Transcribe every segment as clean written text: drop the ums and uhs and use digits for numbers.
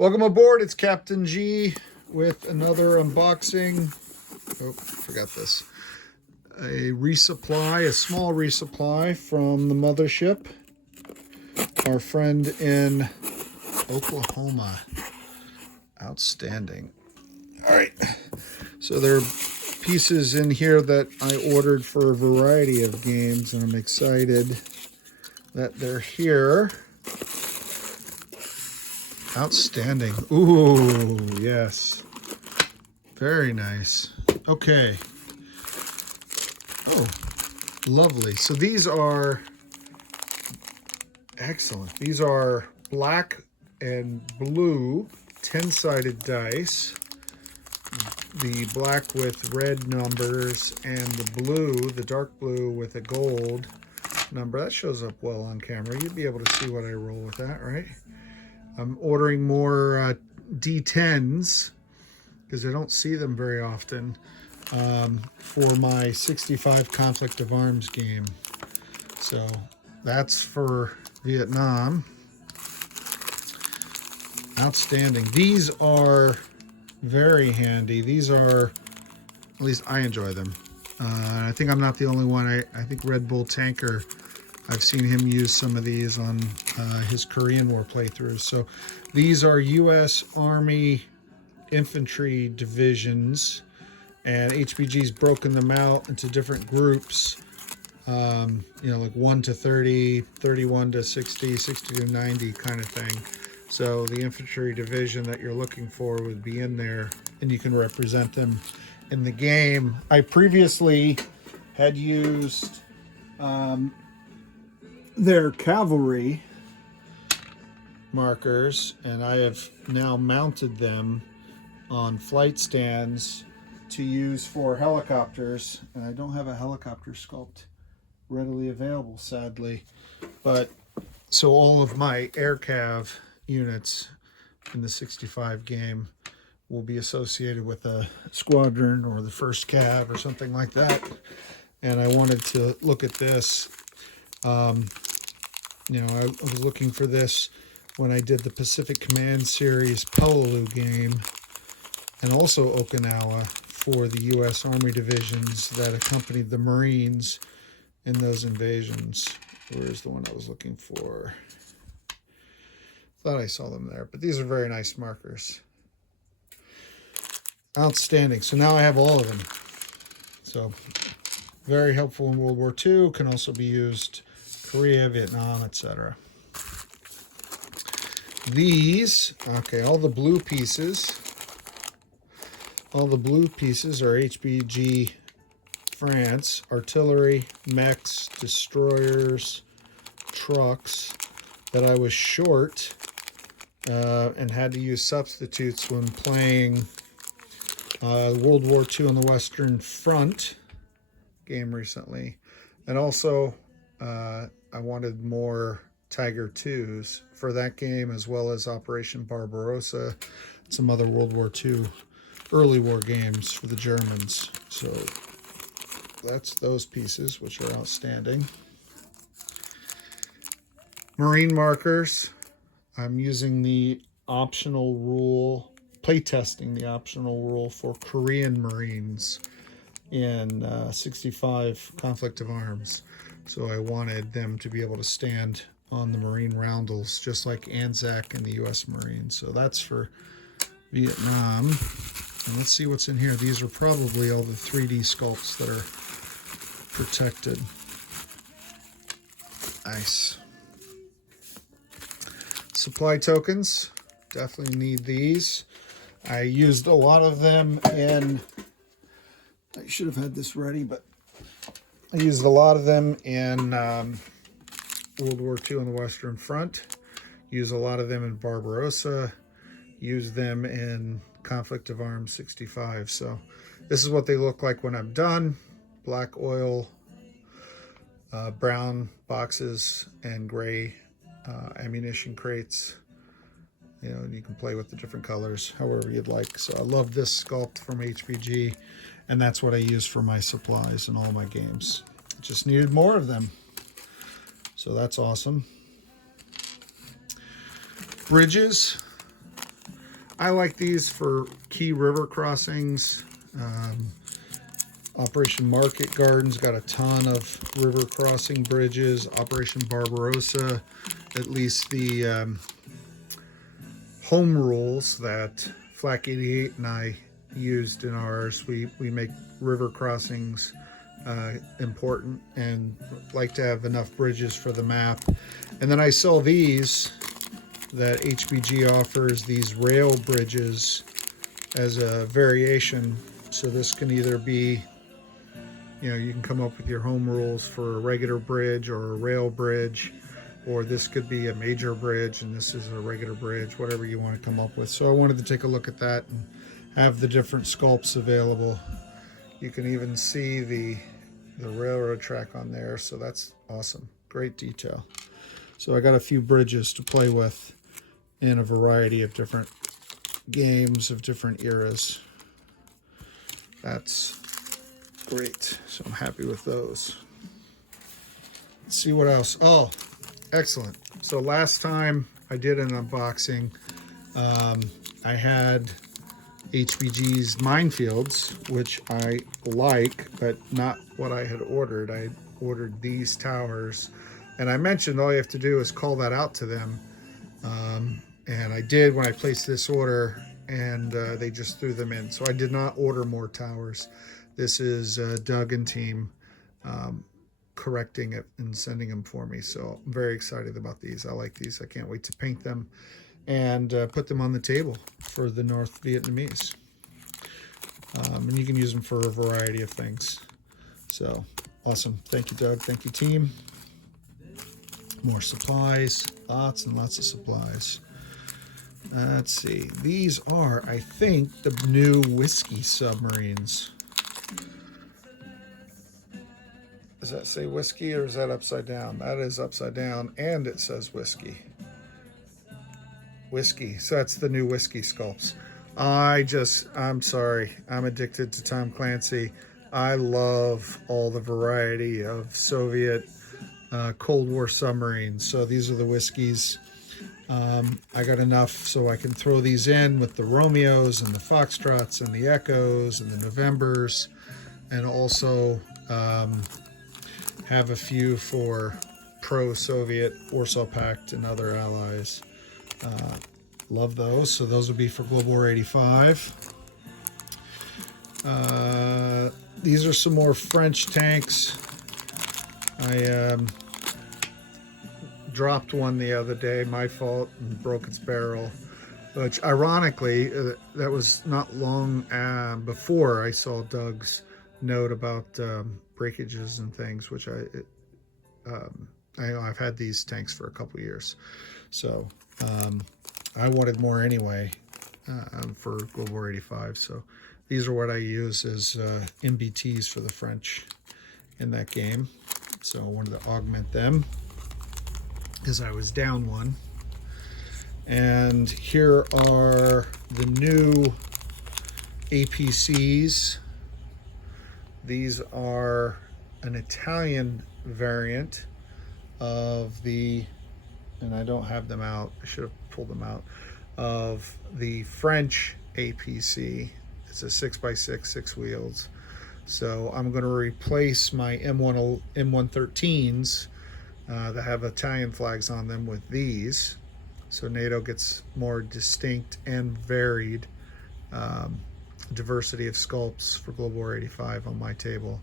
Welcome aboard, it's Captain G with another unboxing. Oh, forgot this. A resupply, a small resupply from the mothership. Our friend in Oklahoma. Outstanding. All right, so there are pieces in here that I ordered for a variety of games, and I'm excited that they're here. Outstanding. Ooh, yes. Very nice. Okay. Oh, lovely. So these are excellent. These are black and blue 10-sided dice. The black with red numbers and the blue, the dark blue with a gold number. That shows up well on camera. You'd be able to see what I roll with that, right? I'm ordering more D10s because I don't see them very often for my 65 Conflict of Arms game. So that's for Vietnam. Outstanding. These are very handy. These are, at least I enjoy them. I think I'm not the only one. I think Red Bull Tanker, I've seen him use some of these on his Korean War playthroughs. So these are U.S. Army infantry divisions, and HBG's broken them out into different groups. You know, like 1 to 30, 31 to 60, 60 to 90 kind of thing. So the infantry division that you're looking for would be in there, and you can represent them in the game. I previously had used their cavalry markers, and I have now mounted them on flight stands to use for helicopters. And I don't have a helicopter sculpt readily available, sadly, but so all of my air cav units in the 65 game will be associated with a squadron or the 1st Cav or something like that. And I wanted to look at this. You know, I was looking for this when I did the Pacific Command Series Peleliu game, and also Okinawa for the U.S. Army divisions that accompanied the Marines in those invasions. Where's the one I was looking for? Thought I saw them there, but these are very nice markers. Outstanding. So now I have all of them. So very helpful in World War II. Can also be used Korea, Vietnam, etc. These, okay, all the blue pieces are HBG France, artillery, mechs, destroyers, trucks that I was short and had to use substitutes when playing World War II on the Western Front game recently. And also I wanted more Tiger 2s for that game, as well as Operation Barbarossa, some other World War II early war games for the Germans. So that's those pieces, which are outstanding. Marine markers. I'm using the optional rule, playtesting the optional rule for Korean Marines in 65 Conflict of Arms. So I wanted them to be able to stand on the Marine roundels, just like Anzac in the U.S. Marines. So that's for Vietnam. And let's see what's in here. These are probably all the 3D sculpts that are protected. Nice. Supply tokens. Definitely need these. I used a lot of them in... I should have had this ready, but I used a lot of them in World War II on the Western Front. Used a lot of them in Barbarossa. Used them in Conflict of Arms 65. So this is what they look like when I'm done. Black oil, brown boxes, and gray ammunition crates. You know, and you can play with the different colors however you'd like. So I love this sculpt from HBG, and that's what I use for my supplies in all my games. Just needed more of them. So that's awesome. Bridges. I like these for key river crossings. Operation Market Garden's got a ton of river crossing bridges. Operation Barbarossa, at least the home rules that Flak 88 and I used in ours. We make river crossings important and like to have enough bridges for the map. And then I saw these that HBG offers, these rail bridges as a variation. So this can either be, you can come up with your home rules for a regular bridge or a rail bridge, or this could be a major bridge and this is a regular bridge, whatever you want to come up with. So I wanted to take a look at that and have the different sculpts available. You can even see the railroad track on there, so that's awesome. Great detail. So I got a few bridges to play with in a variety of different games of different eras. That's great. So I'm happy with those. Let's see what else. Oh, excellent. So last time I did an unboxing, I had HBG's Minefields, which I like, but not what I had ordered. I ordered these towers, and I mentioned all you have to do is call that out to them. And I did when I placed this order, and they just threw them in. So I did not order more towers. This is Doug and team correcting it and sending them for me. So I'm very excited about these. I like these. I can't wait to paint them and put them on the table for the North Vietnamese. And you can use them for a variety of things. So awesome. Thank you, Doug. Thank you, team. More supplies. Lots and lots of supplies. Let's see. These are, I think, the new whiskey submarines. Does that say whiskey or is that upside down? That is upside down, and it says whiskey. Whiskey. So that's the new whiskey sculpts. I'm sorry. I'm addicted to Tom Clancy. I love all the variety of Soviet Cold War submarines. So these are the whiskeys. I got enough so I can throw these in with the Romeos and the Foxtrots and the Echoes and the Novembers, and also have a few for pro-Soviet Warsaw Pact and other allies. Love those. So those would be for Global War 85. These are some more French tanks. I dropped one the other day, my fault, and broke its barrel, which ironically that was not long before I saw Doug's note about breakages and things, which I've had these tanks for a couple years, so I wanted more anyway for Global War 85. So these are what I use as MBTs for the French in that game. So I wanted to augment them because I was down one. And here are the new APCs. These are an Italian variant of the, and I don't have them out, I should have pulled them out, of the French APC. It's a 6x6, 6 wheels. So I'm going to replace my M113s that have Italian flags on them with these. So NATO gets more distinct and varied diversity of sculpts for Global War 85 on my table.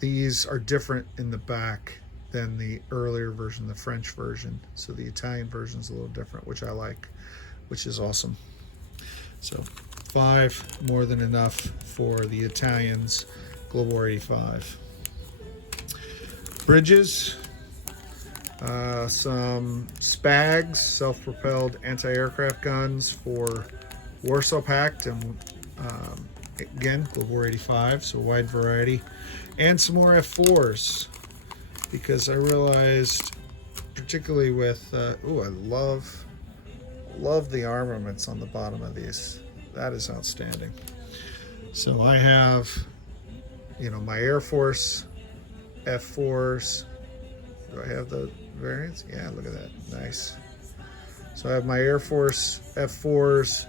These are different in the back than the earlier version, the French version. So the Italian version is a little different, which I like, which is awesome. So 5, more than enough for the Italians, Global War 85. Bridges, some SPAGs, self-propelled anti-aircraft guns for Warsaw Pact, and again, Global War 85, so wide variety. And some more F4s, because I realized, particularly with, I love the armaments on the bottom of these. That is outstanding. So I have, my Air Force F4s. Do I have the variants? Yeah, look at that. Nice. So So I have my Air Force F4s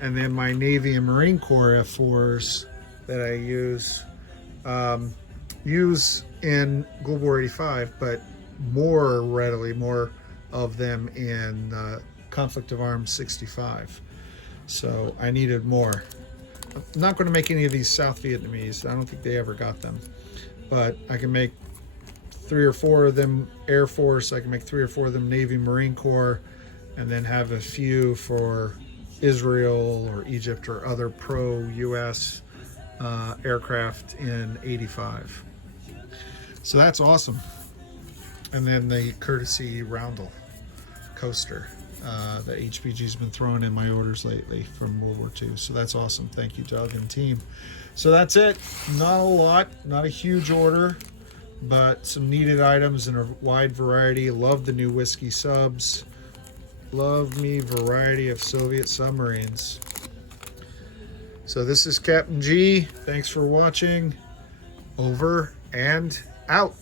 and then my Navy and Marine Corps F4s that I use in Global War 85, but more of them in Conflict of Arms 65. So I needed more. I'm not going to make any of these South Vietnamese. I don't think they ever got them. But I can make 3 or 4 of them Air Force. I can make 3 or 4 of them Navy Marine Corps, and then have a few for Israel or Egypt or other pro-US aircraft in 85. So that's awesome. And then the courtesy roundel coaster that HBG's been throwing in my orders lately from World War II. So that's awesome. Thank you, Doug and team. So that's it. Not a lot, not a huge order, but some needed items in a wide variety. Love the new whiskey subs. Love me variety of Soviet submarines. So this is Captain G. Thanks for watching. Over and out.